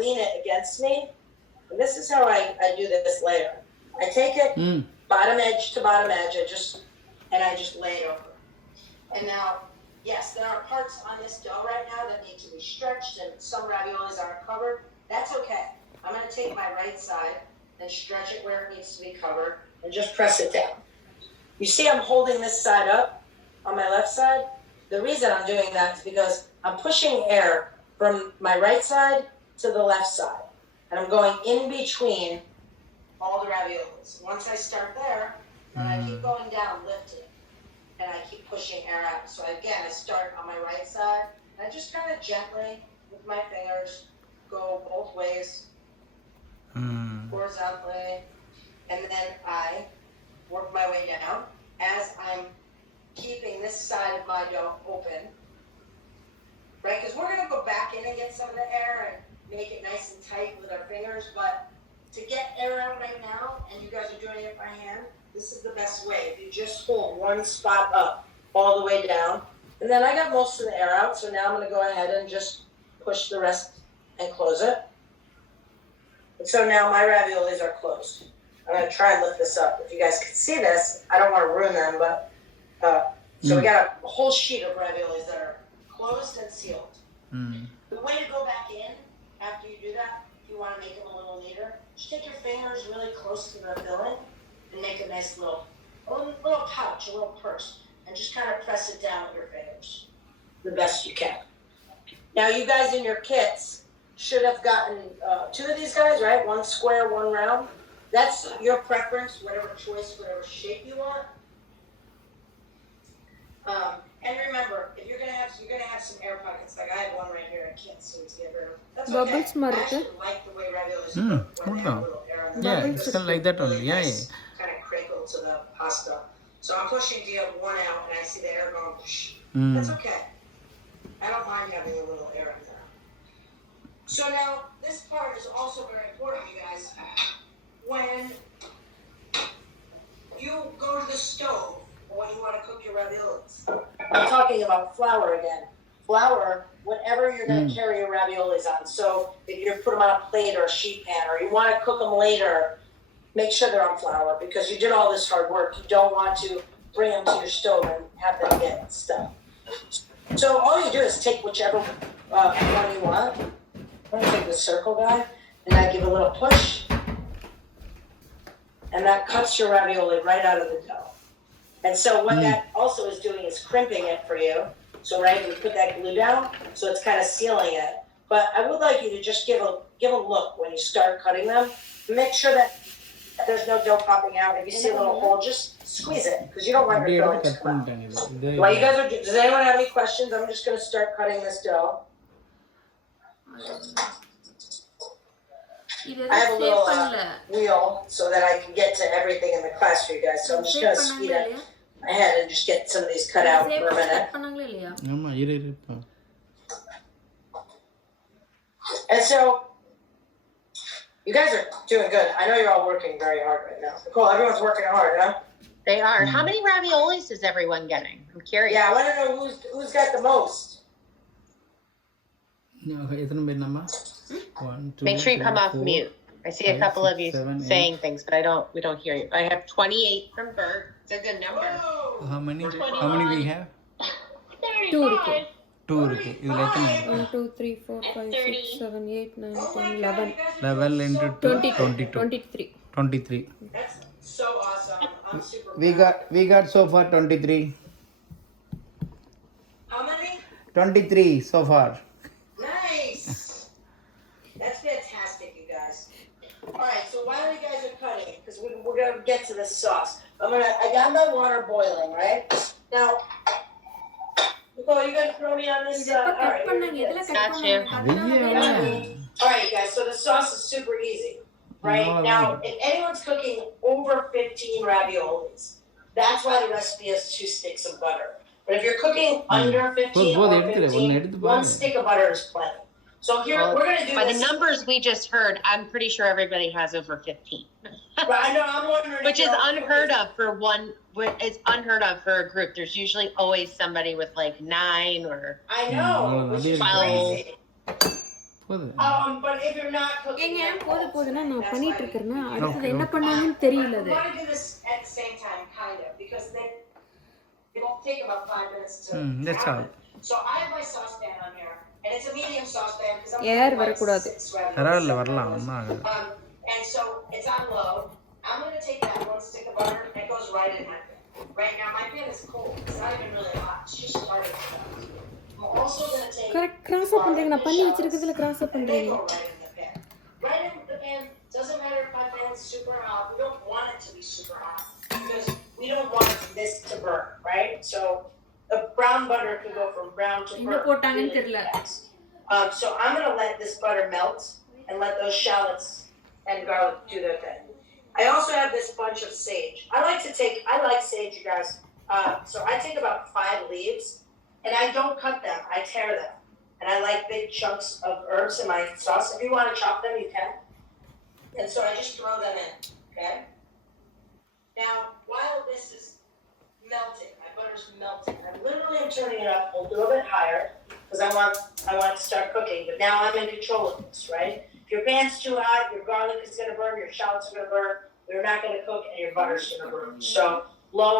lean it against me. And this is how I do this layer. I take it bottom edge to bottom edge. I just lay it over. And now, yes, there are parts on this dough right now that need to be stretched, and some raviolis aren't covered. That's okay. I'm going to take my right side and stretch it where it needs to be covered and just press it down. You see I'm holding this side up on my left side? The reason I'm doing that is because I'm pushing air from my right side to the left side. And I'm going in between all the raviolis. Once I start there, then I keep going down, lifting. And I keep pushing air out. So again, I start on my right side. And I just kind of gently, with my fingers, go both ways, horizontally. And then I work my way down as I'm keeping this side of my dough open. Right? Because we're going to go back in and get some of the air and make it nice and tight with our fingers. But to get air out right now, and you guys are doing it by hand, this is the best way. If you just hold one spot up all the way down. And then I got most of the air out, so now I'm going to go ahead and just push the rest and close it. And so now my raviolis are closed. I'm going to try and lift this up. If you guys can see this, I don't want to ruin them, but so we got a whole sheet of raviolis that are closed and sealed. The way to go back in after you do that, if you want to make them a little neater, just take your fingers really close to the filling and make a nice little pouch, a little purse, and just kind of press it down with your fingers the best you can. Now you guys in your kits should have gotten 2 of these guys, right? 1 square, 1 round. That's your preference, whatever choice, whatever shape you want. And remember, if you're gonna have some air pockets. Like I have one right here. I can't seem to get rid of. That's okay. I actually like the way raviolis look when they have a little air on them. Yeah, it's kind of like that only. Really Yeah, nice, kind of crinkle to the pasta. So I'm pushing the one out, and I see the air going. That's okay. I don't mind having a little air in there. So now this part is also very important, you guys. When you go to the stove when you want to cook your raviolis, I'm talking about flour again. Flour, whatever you're going to carry your raviolis on. So if you put them on a plate or a sheet pan, or you want to cook them later, make sure they're on flour because you did all this hard work. You don't want to bring them to your stove and have them get stuck. So all you do is take whichever one you want. I'm going to take the circle guy, and I give a little push. And that cuts your ravioli right out of the dough. And so what that also is doing is crimping it for you. So right, we put that glue down, so it's kind of sealing it. But I would like you to just give a look when you start cutting them. Make sure that there's no dough popping out. If you see a little hole, just squeeze it, because you don't want your dough to come out. While you guys are, does anyone have any questions? I'm just going to start cutting this dough. I have a little wheel so that I can get to everything in the class for you guys. So I'm just going to speed it ahead and just get some of these cut out for a minute. And so, you guys are doing good. I know you're all working very hard right now. Nicole, everyone's working hard, huh? They are. How many raviolis is everyone getting? I'm curious. Yeah, I want to know who's got the most. Make sure you come off mute. I see a couple of you saying things, but we don't hear you. I have 28 from Bert. It's a good number. Whoa. How many we have? 35. 2 Ruki. You like 1, 2, 3, 4, 5, 6, 7, 8, 9, 10, 11. 11 into 2, 22. 23. 23. That's so awesome. I'm super We got so far 23. How many? 23 so far. Nice. That's fantastic, you guys. All right, so while you guys are cutting, because we're going to get to this sauce, I got my water boiling, right? Now, Nicole, you going to throw me on this? All right. Got you. All right, you guys, so the sauce is super easy, right? Now, if anyone's cooking over 15 raviolis, that's why the recipe has 2 sticks of butter. But if you're cooking under 15 or 15, 1 stick of butter is plenty. So here, we're going to do By this. the numbers we just heard, I'm pretty sure everybody has over 15. But I know, I'm wondering. Which is unheard of for it's unheard of for a group. There's usually always somebody with like 9 or I know, which is 12. crazy. போது But if you're not cooking, ஏங்க then போதுன்னா நான் that's பண்ணிட்டு why இருக்கேன்னா அடுத்தது Okay, என்ன okay. பண்ணாங்கன்னு தெரியல we அது want to do this at the same time, kind of, because it won't take about 5 minutes to that's all. happen. So I have my saucepan on here, and it's a medium saucepan because I'm Air cooking like வரக்கூடாது. 6 raviolis. பரவாயில்ல வரலாம் ஒன்றும் ஆகாது. And so it's on low. I'm going to take that 1 stick of butter that goes right in my pan. Right now, my pan is cold. It's not even really hot. It's just starting to melt. I'm also going to take correct cross up பண்றீங்க நான் பண்ணி வச்சிருக்கிறதுல cross up and they பண்றீங்க go right in the pan. Right in the pan. Doesn't matter if my pan's super hot. We don't want it to be super hot because we don't want this to burn, right? So the brown butter can go from brown to என்ன burn போட்டாங்கன்னு really தெரியல fast. So I'm going to let this butter melt and let those shallots and garlic do their thing. I also have this bunch of sage. I like sage, you guys. So I take about 5 leaves and I don't cut them. I tear them. And I like big chunks of herbs in my sauce. If you want to chop them, you can. And so I just throw them in, okay? Now, while this is melting, my butter's melting, I'm turning it up a little bit higher because I want it to start cooking. But now I'm in control of this, right? If your pan's too hot, your garlic is going to burn, your shallots are going to burn, they're not going to cook, and your butter's going to burn. So low